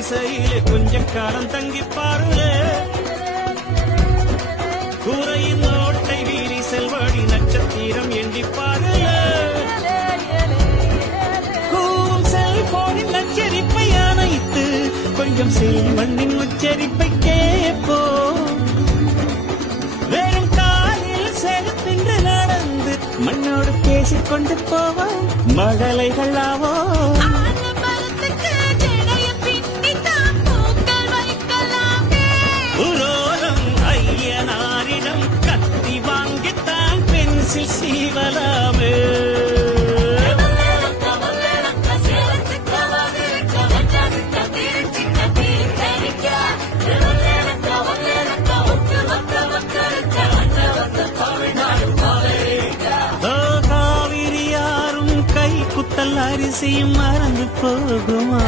குடிசையிலே கொஞ்ச காலம் தங்கி பாருங்க. கூரையின் ஓட்டை வீரி செல்வடி நட்சத்திரம் எண்ணி பாருங்க. கூறும் செல்போனின் நச்சரிப்பை அணைத்து கொஞ்சம் செல்வண்ணின் உச்சரிப்பை கேட்போ. வெறும் காலில் செலுப்பின்று நடந்து மண்ணோடு பேசிக்கொண்டு போவோம். மழலைகள் ஆவோ. சீவலாமே காவிரி யாரும் கை குத்தல் அரிசியும் மறந்து போகுமா?